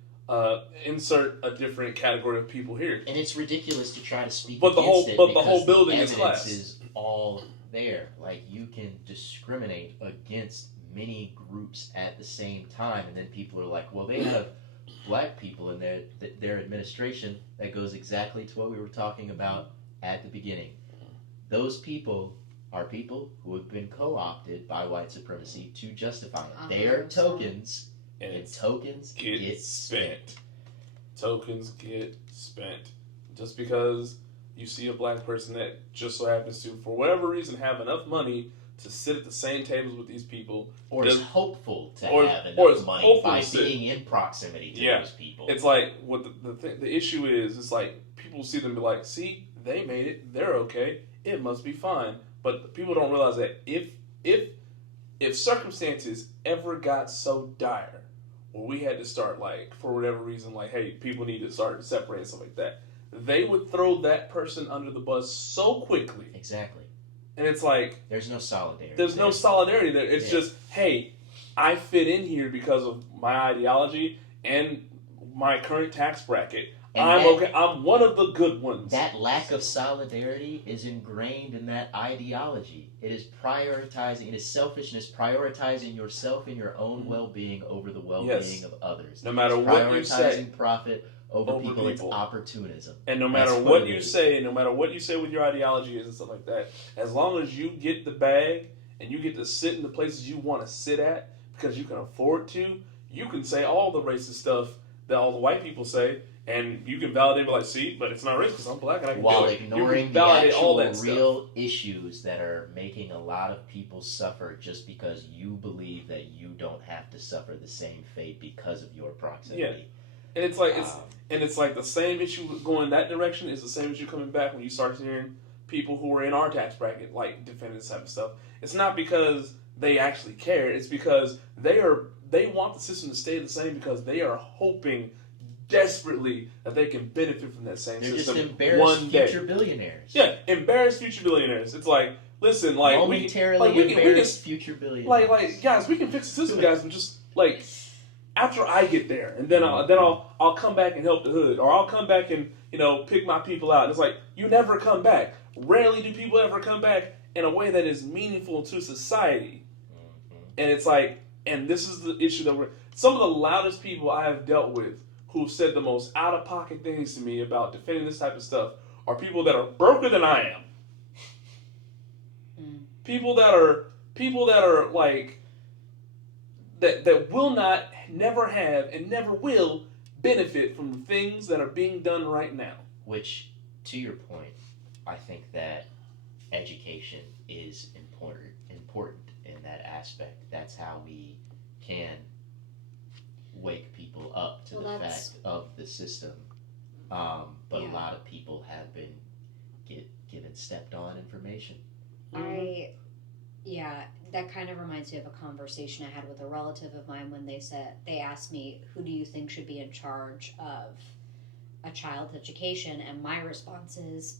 insert a different category of people here. And it's ridiculous to try to speak but the against whole it, the whole building is class. Is all there. Like, you can discriminate against many groups at the same time, and then people are like, well, they have black people in their administration. That goes exactly to what we were talking about at the beginning. Those people are people who have been co-opted by white supremacy to justify it. They are tokens, and tokens get spent. Tokens get spent. Just because you see a black person that just so happens to, for whatever reason, have enough money to sit at the same tables with these people, or is hopeful to have enough money by being in proximity to those people. It's like, what the issue is, it's like people see them and be like, see, they made it, they're okay, it must be fine. But people don't realize that if circumstances ever got so dire, where we had to start, like, for whatever reason, like, hey, people need to start separating, stuff like that, they would throw that person under the bus so quickly. Exactly. And it's like, there's no solidarity. There's no solidarity there. It's just, hey, I fit in here because of my ideology and my current tax bracket. And okay. I'm one of the good ones. That lack of solidarity is ingrained in that ideology. It is prioritizing. It is selfishness, prioritizing yourself and your own well-being over the well-being of others. No matter what you say, prioritizing profit over people. It's opportunism. And no matter what you say, no matter what you say with your ideology is and stuff like that, as long as you get the bag and you get to sit in the places you want to sit at because you can afford to, you can say all the racist stuff that all the white people say. And you can validate, like, see, but it's not racist because I'm black and I can do it. While ignoring the actual real issues that are making a lot of people suffer just because you believe that you don't have to suffer the same fate because of your proximity. Yeah, and it's like it's like the same issue going that direction is the same issue coming back when you start hearing people who are in our tax bracket like defending this type of stuff. It's not because they actually care. It's because they want the system to stay the same because they are hoping desperately that they can benefit from that same system. They're just embarrassed future billionaires. Yeah, embarrassed future billionaires. It's like, listen, like momentarily embarrassed future billionaires. Like guys, we can fix the system, guys, but just like after I get there, and then I'll come back and help the hood, or I'll come back and pick my people out. It's like you never come back. Rarely do people ever come back in a way that is meaningful to society. And it's like, and this is the issue that some of the loudest people I have dealt with who've said the most out-of-pocket things to me about defending this type of stuff are people that are broker than I am. People that are like that will not, never have, and never will benefit from the things that are being done right now. Which, to your point, I think that education is important in that aspect. That's how we can wake people up to the fact of the system. But a lot of people have been given stepped on information. That kind of reminds me of a conversation I had with a relative of mine when they asked me, who do you think should be in charge of a child's education? And my response is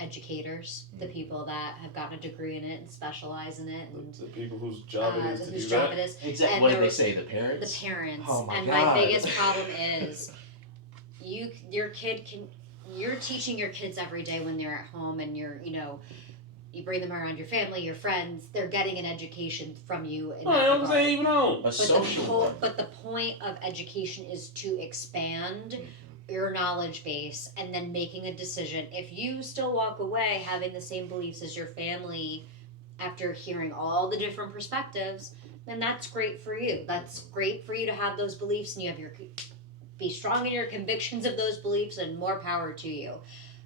educators, the people that have gotten a degree in it and specialize in it, and the people whose job it is to do job that. it is. Exactly. What did they say? The parents. The parents. Oh my and God. my biggest problem is you're teaching your kids every day when they're at home, and you bring them around your family, your friends. They're getting an education from you. I'm saying even home. But the point of education is to expand your knowledge base, and then making a decision. If you still walk away having the same beliefs as your family after hearing all the different perspectives, then that's great for you. That's great for you to have those beliefs, and you have be strong in your convictions of those beliefs, and more power to you.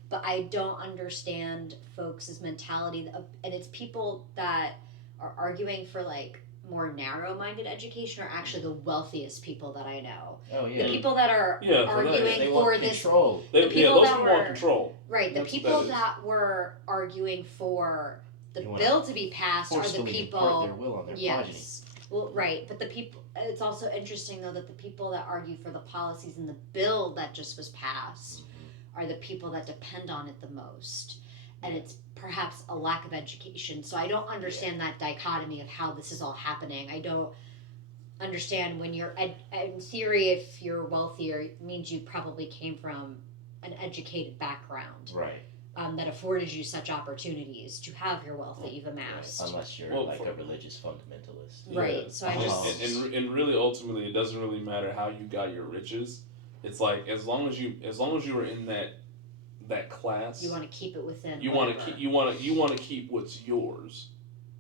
But I don't understand folks' mentality, and it's people that are arguing for like more narrow-minded education are actually the wealthiest people that I know. Oh yeah. The people that are arguing for this control. The people those that people were want control. Right. The people that were arguing for the bill to be passed are the people. Their will on their yes. progeny. Well, right, but the people. It's also interesting though that the people that argue for the policies in the bill that just was passed are the people that depend on it the most. And it's perhaps a lack of education. So I don't understand that dichotomy of how this is all happening. I don't understand when you're, in theory, if you're wealthier, it means you probably came from an educated background. Right. That afforded you such opportunities to have your wealth that you've amassed. Right. Unless you're a religious fundamentalist. Yeah. Right. So I just... And really, ultimately, it doesn't really matter how you got your riches. It's like, as long as you were in that class, you want to keep it within. You want to keep what's yours,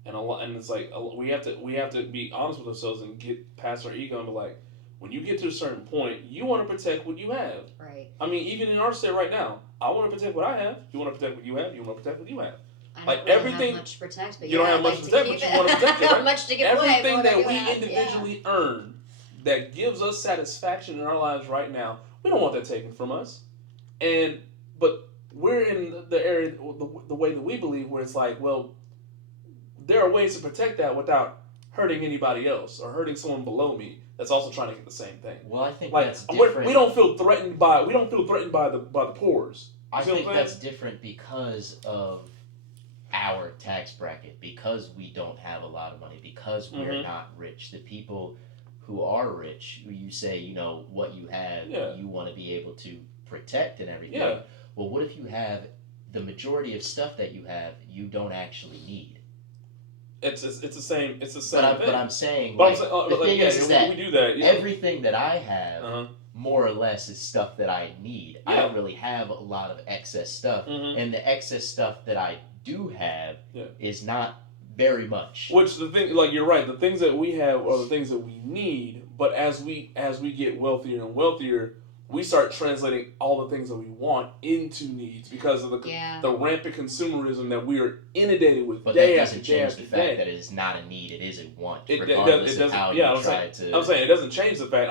and it's like we have to be honest with ourselves and get past our ego and be like, when you get to a certain point, you want to protect what you have. Right. I mean, even in our state right now, I want to protect what I have. You want to protect what you have. You want to protect what you have. I like don't everything. Have much to protect, but you don't have much to protect, but you want to protect it. Right? Much to give away. Everything that we individually earn that gives us satisfaction in our lives right now, we don't want that taken from us. But we're in the area, the way that we believe, where it's like, well, there are ways to protect that without hurting anybody else or hurting someone below me that's also trying to get the same thing. Well, I think like, that's different. We don't feel threatened by the poors. I think that's different because of our tax bracket, because we don't have a lot of money, because we're not rich. The people who are rich, who you say, what you have, you want to be able to protect and everything. Yeah. Well, what if you have the majority of stuff that you have, you don't actually need? It's the same thing. But I'm saying, the thing is that we do that. Yeah. Everything that I have, more or less, is stuff that I need. I don't really have a lot of excess stuff, and the excess stuff that I do have is not very much. Which the thing, like you're right, the things that we have are the things that we need. But as we get wealthier and wealthier, we start translating all the things that we want into needs because of the rampant consumerism that we are inundated with. But day that doesn't after change day the fact that it is not a need; it is a want. It regardless doesn't. Of how yeah, you I'm saying it doesn't change the fact.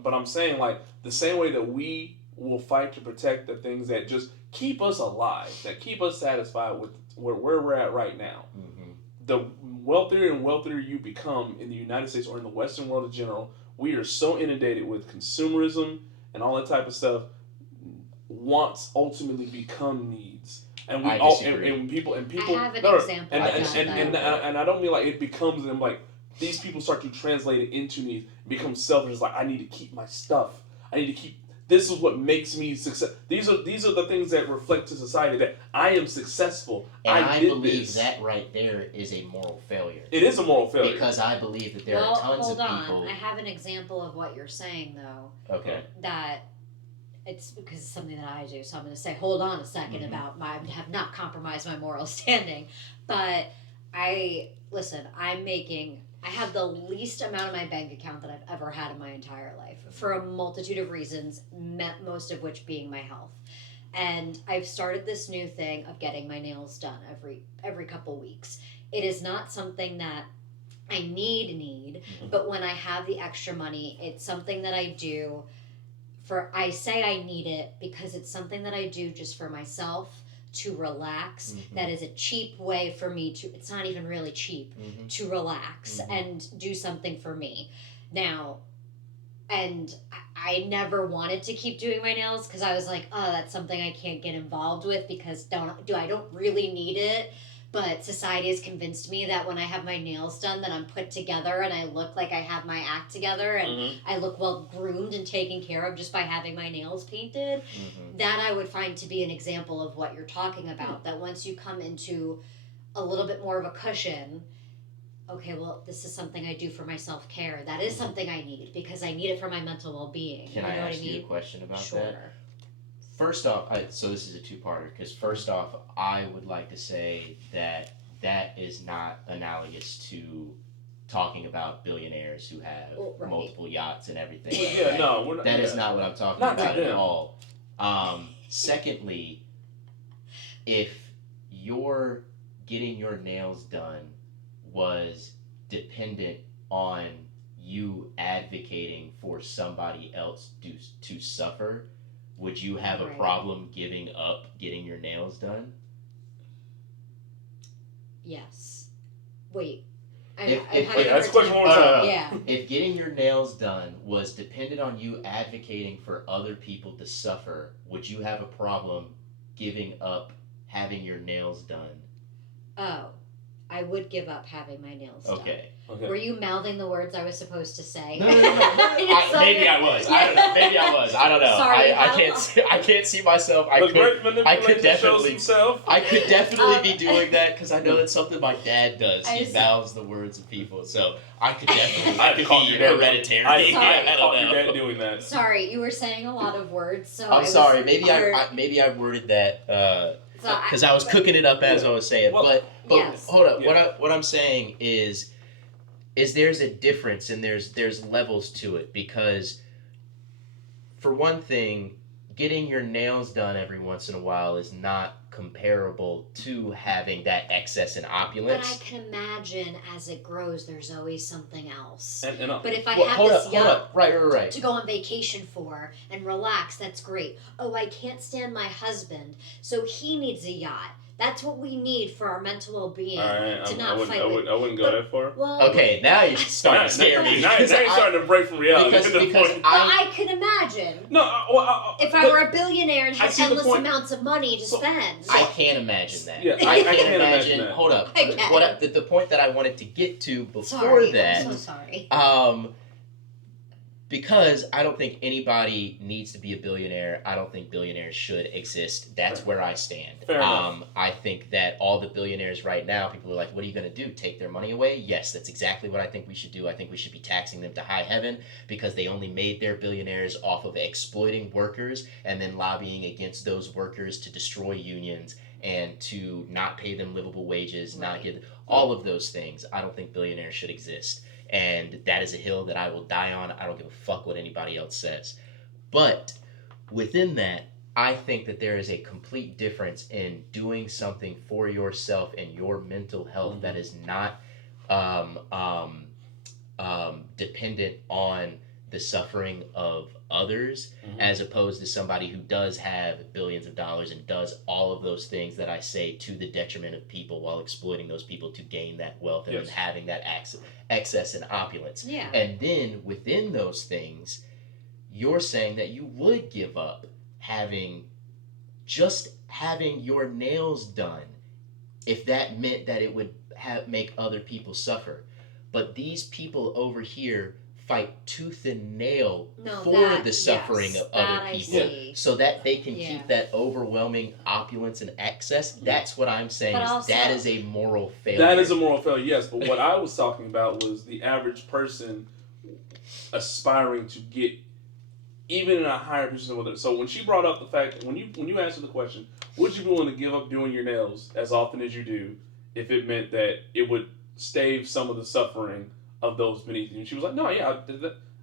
But I'm saying like the same way that we will fight to protect the things that just keep us alive, that keep us satisfied with where we're at right now. Mm-hmm. The wealthier and wealthier you become in the United States or in the Western world in general, we are so inundated with consumerism and all that type of stuff. Wants ultimately become needs, and we I all disagree. and people I and have an example. and I don't mean like it becomes them like these people start to translate it into needs, become selfish. Like I need to keep my stuff. I need to keep. This is what makes me success. These are the things that reflect to society that I am successful. And I believe this. that right there is a moral failure. It is a moral failure Because I believe that there are tons of people. Hold on. I have an example of what you're saying though. Okay. That it's because it's something that I do. So I'm going to say, hold on a second about I have not compromised my moral standing, but I have the least amount of my bank account that I've ever had in my entire life for a multitude of reasons, most of which being my health. And I've started this new thing of getting my nails done every couple weeks. It is not something that I need, but when I have the extra money, it's something that I do I say I need it because it's something that I do just for myself to relax. That is a cheap way for me it's not even really cheap, to relax and do something for me. Now, and I never wanted to keep doing my nails because I was like, oh, that's something I can't get involved with because I don't really need it. But society has convinced me that when I have my nails done, that I'm put together and I look like I have my act together and I look well groomed and taken care of just by having my nails painted. That I would find to be an example of what you're talking about. That once you come into a little bit more of a cushion, okay, well, this is something I do for my self-care. That is something I need because I need it for my mental well-being. Can I ask you a question about that? First off, so this is a two-parter, because first off, I would like to say that is not analogous to talking about billionaires who have multiple yachts and everything. We're not. That is not what I'm talking about at all. Secondly, if your getting your nails done was dependent on you advocating for somebody else to suffer, would you have a problem giving up getting your nails done? Yes. Wait. That's question one more time. Yeah. If getting your nails done was dependent on you advocating for other people to suffer, would you have a problem giving up having your nails done? Oh, I would give up having my nails done. Okay. Were you mouthing the words I was supposed to say? No. Maybe I was. I don't know. Maybe I was. I don't know. Sorry, I can't see myself. I could definitely be doing that because I know that's something my dad does. He mouths the words of people, so I could definitely be hereditary. I caught your dad doing that. Sorry, you were saying a lot of words, so I'm sorry. Maybe I worded that because I was cooking it up as I was saying. But yes. Hold up. Yeah. What I'm saying is there's a difference and there's levels to it, because for one thing, getting your nails done every once in a while is not comparable to having that excess and opulence. But I can imagine as it grows, there's always something else. But if I have this yacht right. to go on vacation for and relax, that's great. Oh, I can't stand my husband, so he needs a yacht. That's what we need for our mental well-being. I wouldn't go that far. Well, okay, now you're starting to scare me. Now you're starting to break from reality. Because I can imagine. If I were a billionaire and had endless amounts of money to spend. I can't imagine that. Yeah, I can't imagine. That. Hold up. The point that I wanted to get to before that. I'm so sorry. Because I don't think anybody needs to be a billionaire. I don't think billionaires should exist. That's where I stand. Fair enough. I think that all the billionaires right now, people are like, what are you going to do? Take their money away? Yes, that's exactly what I think we should do. I think we should be taxing them to high heaven because they only made their billionaires off of exploiting workers and then lobbying against those workers to destroy unions and to not pay them livable wages, not give all of those things. I don't think billionaires should exist. And that is a hill that I will die on. I don't give a fuck what anybody else says. But within that, I think that there is a complete difference in doing something for yourself and your mental health that is not dependent on the suffering of others, as opposed to somebody who does have billions of dollars and does all of those things that I say to the detriment of people while exploiting those people to gain that wealth and then having that excess and opulence. Yeah. And then within those things, you're saying that you would give up having your nails done if that meant that it would make other people suffer. But these people over here fight tooth and nail for the suffering of other people so that they can keep that overwhelming opulence and excess. That's what I'm saying. That is a moral failure. That is a moral failure, yes. But what I was talking about was the average person aspiring to get even in a higher position with it. So when she brought up the fact that when you answered the question, would you be willing to give up doing your nails as often as you do if it meant that it would stave some of the suffering of those beneath you? And she was like, no, yeah,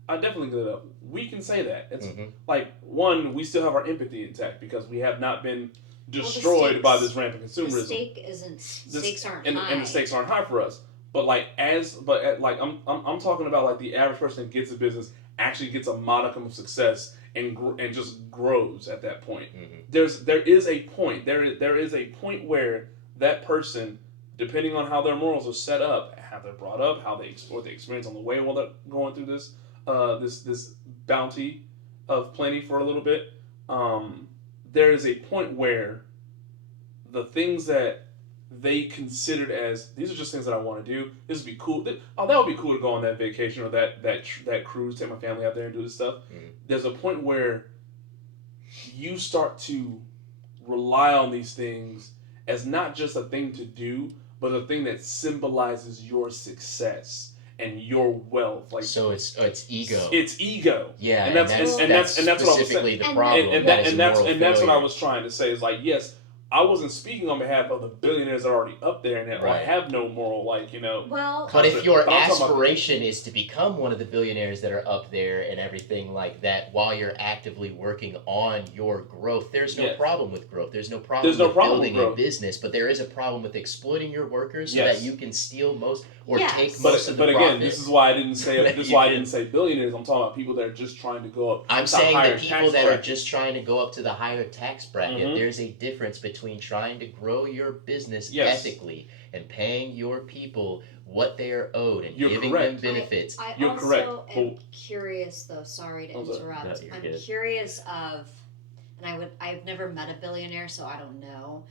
I definitely give it up. We can say that. It's like, one, we still have our empathy intact because we have not been destroyed by this rampant consumerism. Stakes aren't high. And the stakes aren't high for us. But I'm talking about like the average person that gets a business actually gets a modicum of success and just grows at that point. There is a point where that person, depending on how their morals are set up, how they're brought up, how they experience on the way while they're going through this this bounty of plenty for a little bit, there is a point where the things that they considered as, these are just things that I want to do, this would be cool, that would be cool to go on that vacation or that cruise, take my family out there and do this stuff. There's a point where you start to rely on these things as not just a thing to do, but a thing that symbolizes your success and your wealth. Like, so it's ego. It's ego. Yeah, and that's what I was saying. The problem. And that's what I was trying to say. Is like, yes, I wasn't speaking on behalf of the billionaires that are already up there and that have no moral, But if your aspiration is to become one of the billionaires that are up there and everything like that, while you're actively working on your growth, there's no problem with growth. There's no problem with building a business, but there is a problem with exploiting your workers so that you can steal most take most of the profit. But again, this is why I didn't say billionaires. I'm talking about people that are just trying to go up. I'm saying the people that are just trying to go up to the higher tax bracket. There's a difference between trying to grow your business ethically and paying your people what they are owed and giving them benefits. I also am curious, though. Sorry to interrupt. I'm curious of, and I've never met a billionaire, so I don't know.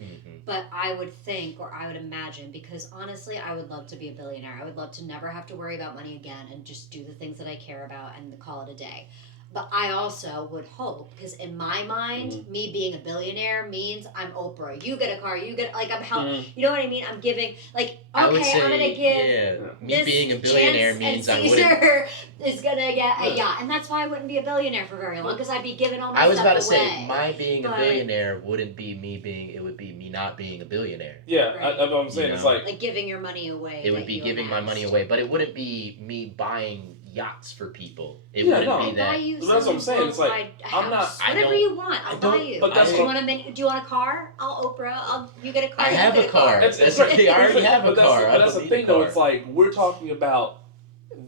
But I would think, or I would imagine, because honestly, I would love to be a billionaire. I would love to never have to worry about money again and just do the things that I care about and call it a day. But I also would hope, because in my mind, me being a billionaire means I'm Oprah. You get a car, you get, I'm helping. You know what I mean? I'm giving, I'm going to give me being a billionaire means I wouldn't. Is going to get a yacht. And that's why I wouldn't be a billionaire for very long, because I'd be giving all my stuff away. I was about to say, my being a billionaire wouldn't be it would be me not being a billionaire. Yeah, that's what I'm saying. It's like giving your money away. It would be giving my money away, but it wouldn't be me buying yachts for people. It wouldn't be that. That's what I'm saying. It's like, I'm not. Whatever you want, I'll buy you. But do you want a car? I'll Oprah. You get a car. I have a car. I already have a car. But that's the thing, though. It's like, we're talking about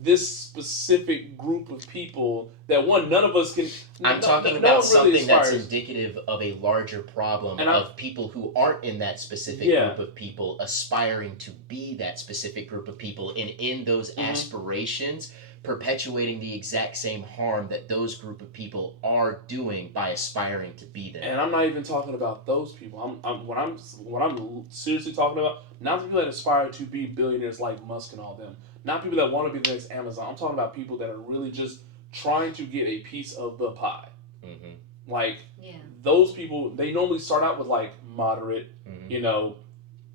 this specific group of people that none of us can. I'm talking about something that's indicative of a larger problem of people who aren't in that specific group of people aspiring to be that specific group of people, and in those aspirations perpetuating the exact same harm that those group of people are doing by aspiring to be there. And I'm not even talking about those people. What I'm seriously talking about, not the people that aspire to be billionaires like Musk and all them, not people that want to be the next Amazon. I'm talking about people that are really just trying to get a piece of the pie. Those people, they normally start out with moderate,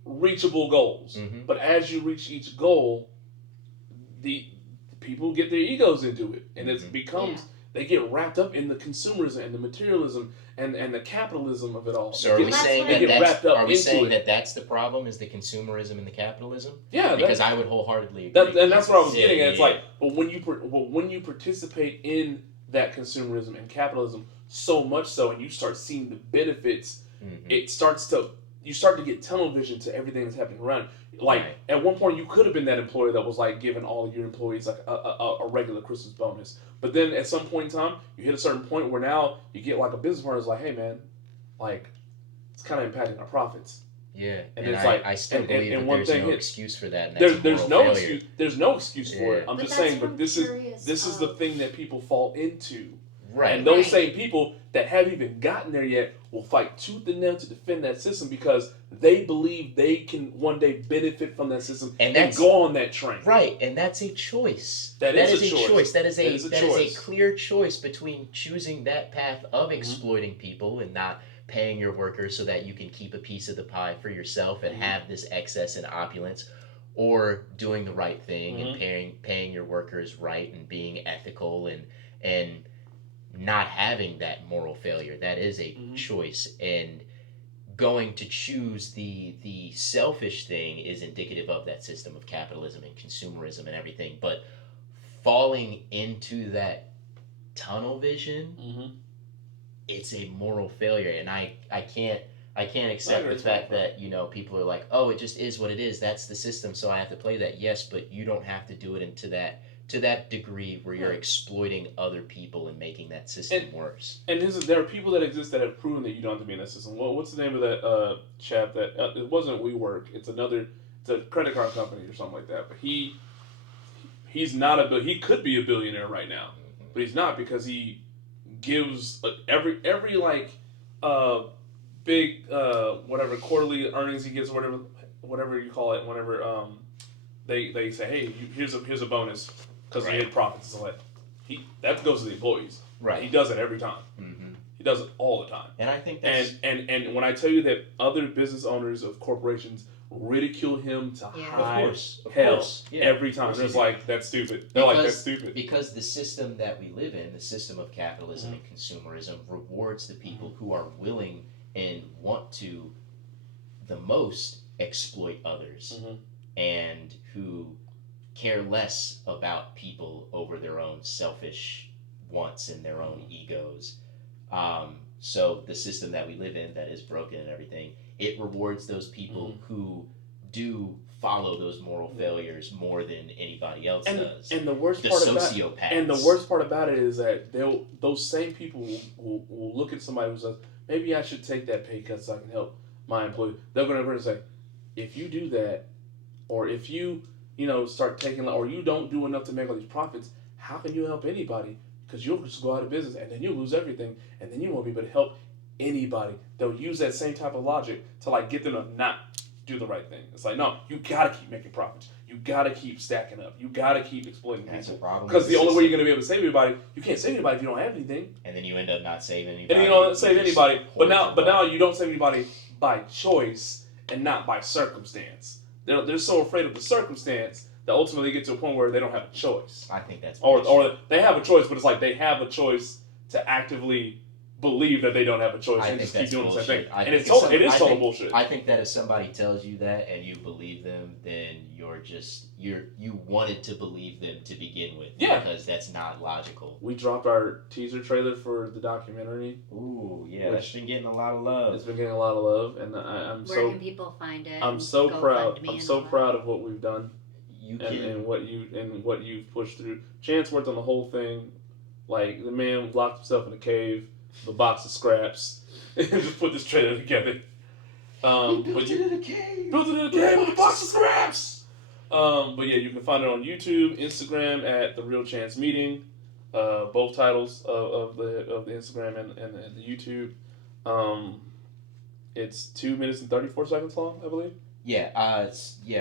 reachable goals. But as you reach each goal, the people get their egos into it, and it becomes they get wrapped up in the consumerism and the materialism and the capitalism of it all. So are we saying that that's the problem, is the consumerism and the capitalism? Yeah, because I would wholeheartedly agree. And that's what I was getting at. It's like, but when you participate in that consumerism and capitalism so much so, and you start seeing the benefits, it starts to you start to get tunnel vision to everything that's happening around. Like at one point, you could have been that employer that was like giving all of your employees like a regular Christmas bonus. But then at some point in time, you hit a certain point where now you get like a business partner that's like, hey man, like it's kind of impacting our profits. Yeah, and it's like I still believe that there's no excuse for that. And that's there's no failure. excuse. There's no excuse for it. I'm But just saying, but this is the thing that people fall into. Right. And those same people that haven't even gotten there yet will fight tooth and nail to defend that system because they believe they can one day benefit from that system and go on that train. Right, and that's a choice. That is a choice. That is a clear choice between choosing that path of exploiting people and not paying your workers so that you can keep a piece of the pie for yourself and have this excess and opulence, or doing the right thing and paying your workers right and being ethical and not having that moral failure. That is a choice, and going to choose the selfish thing is indicative of that system of capitalism and consumerism and everything. But falling into that tunnel vision, it's a moral failure, and I can't accept the fact that people are like, oh, it just is what it is. That's the system, so I have to play that. Yes, but you don't have to do it to that degree where you're exploiting other people and making that system worse. And there are people that exist that have proven that you don't have to be in that system. Well, what's the name of that chap that it wasn't WeWork? It's a credit card company or something like that. But he's not he could be a billionaire right now, but he's not because he gives every like big whatever quarterly earnings he gets, whatever you call it, whenever they say, hey, here's a bonus because he hit profits and stuff like that goes to the employees. Right. He does it every time. He does it all the time. And I think that's and when I tell you that other business owners of corporations ridicule him to high hell every time, it's like, that's stupid. They're like, that's stupid. Because the system that we live in, the system of capitalism and consumerism, rewards the people who are willing and want to the most exploit others, and who care less about people over their own selfish wants and their own egos. So the system that we live in that is broken and everything, it rewards those people who do follow those moral failures more than anybody else does. And the worst part about it is that those same people will look at somebody who says, maybe I should take that pay cut so I can help my employee. They're going to say, if you do that, or if you start taking, or you don't do enough to make all these profits, how can you help anybody? Because you'll just go out of business and then you'll lose everything, and then you won't be able to help anybody. They'll use that same type of logic to like get them to not do the right thing. It's like, no, you gotta keep making profits. You gotta keep stacking up. You gotta keep exploiting people. Because the only way you're gonna be able to save anybody, you can't save anybody if you don't have anything. And then you end up not saving anybody. And you don't save anybody. But now you don't save anybody by choice and not by circumstance. They're so afraid of the circumstance that ultimately get to a point where they don't have a choice. I think that's or they have a choice, but it's like they have a choice to actively believe that they don't have a choice and just keep doing the same thing. And it is total bullshit. I think that if somebody tells you that and you believe them, then you wanted to believe them to begin with. Yeah. Because that's not logical. We dropped our teaser trailer for the documentary. Ooh, yeah, that's been getting a lot of love. It's been getting a lot of love, and Where can people find it? I'm so proud. I'm so proud of what we've done. And what you've pushed through. Chance worked on the whole thing. Like, the man locked himself in a cave, with a box of scraps, and just put this trailer together. Built it in a cave with a box of scraps. But yeah, you can find it on YouTube, Instagram at The Real Chance Meeting. Both titles of the Instagram and the YouTube. It's 2 minutes and 34 seconds long, I believe. Yeah,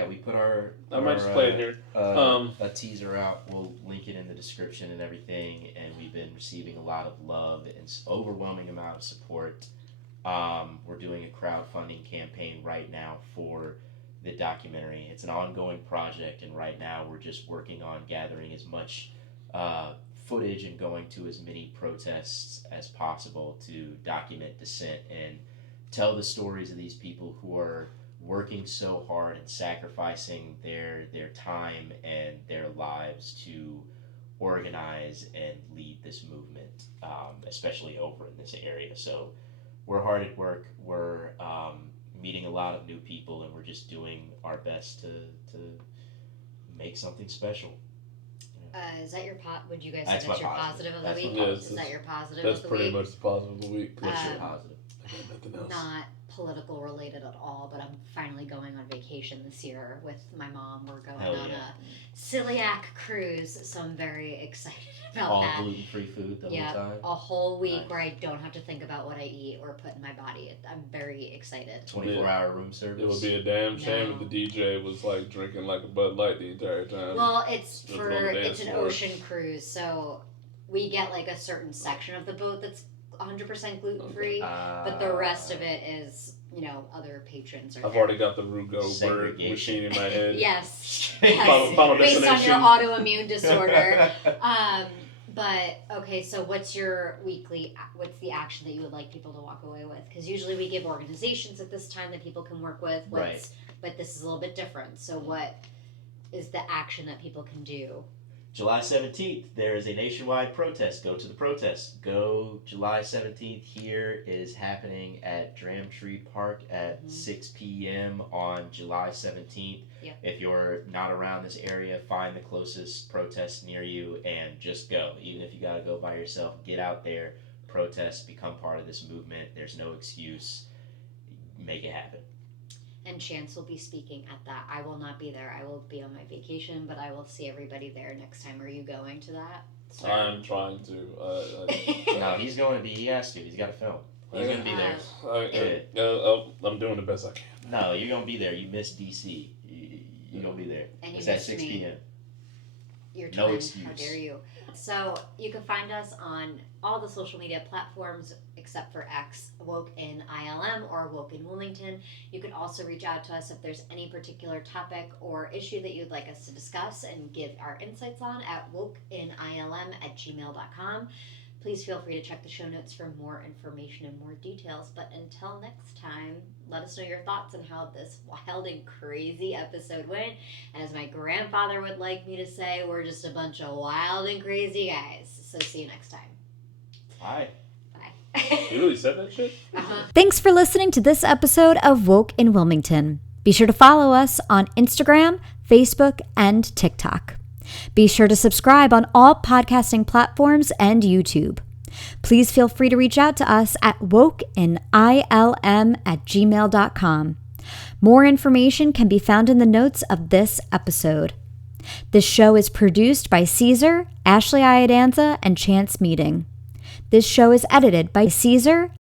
we put I might just play it here. A teaser out. We'll link it in the description and everything. And we've been receiving a lot of love and overwhelming amount of support. We're doing a crowdfunding campaign right now for the documentary. It's an ongoing project, and right now we're just working on gathering as much footage and going to as many protests as possible to document dissent and tell the stories of these people who are working so hard and sacrificing their time and their lives to organize and lead this movement, especially over in this area. So we're hard at work. We're meeting a lot of new people, and we're just doing our best to make something special. Is that your would you guys That's say that's your positive. positive of the week? Yes, Is that your positive that's of the pretty week? much the positive of the week. What's your positive? I got nothing else. Not political related at all, but I'm finally going on vacation this year with my mom. We're going on a celiac cruise, so I'm very excited about all that. All gluten-free food the whole time? A whole week where I don't have to think about what I eat or put in my body. I'm very excited. 24-hour room service? It would be a damn shame if the DJ was like drinking like a Bud Light the entire time. Well, it's an ocean cruise, so we get like a certain section of the boat that's 100% gluten-free, but the rest of it is, other patrons are I've already got the Rugo bird machine in my head. Yes. Final Based on your autoimmune disorder. But, okay, so what's the action that you would like people to walk away with? Because usually we give organizations at this time that people can work with, right. But this is a little bit different. So what is the action that people can do? July 17th, there is a nationwide protest. Go to the protest. Go July 17th. Here is happening at Dramtree Park at 6 p.m. on July 17th. Yep. If you're not around this area, find the closest protest near you and just go. Even if you got to go by yourself, get out there, protest, become part of this movement. There's no excuse. Make it happen. And Chance will be speaking at that. I will not be there. I will be on my vacation, but I will see everybody there next time. Are you going to that? Sir? I'm trying to. No, he's going to be. He has to. He's got to film. He's going to be there. I'm doing the best I can. No, you're going to be there. You missed DC. You're going to be there. And it's at 6 p.m. Your time. No excuse. How dare you? So you can find us on all the social media platforms except for X, Woke in ILM or Woke in Wilmington. You can also reach out to us if there's any particular topic or issue that you'd like us to discuss and give our insights on at wokeInILM@gmail.com. Please feel free to check the show notes for more information and more details. But until next time, let us know your thoughts on how this wild and crazy episode went. And as my grandfather would like me to say, we're just a bunch of wild and crazy guys. So see you next time. Bye. Bye. You really said that shit? Thanks for listening to this episode of Woke in Wilmington. Be sure to follow us on Instagram, Facebook, and TikTok. Be sure to subscribe on all podcasting platforms and YouTube. Please feel free to reach out to us at wokeInILM@gmail.com. More information can be found in the notes of this episode. This show is produced by Caesar, Ashley Iadanza, and Chance Meeting. This show is edited by Caesar,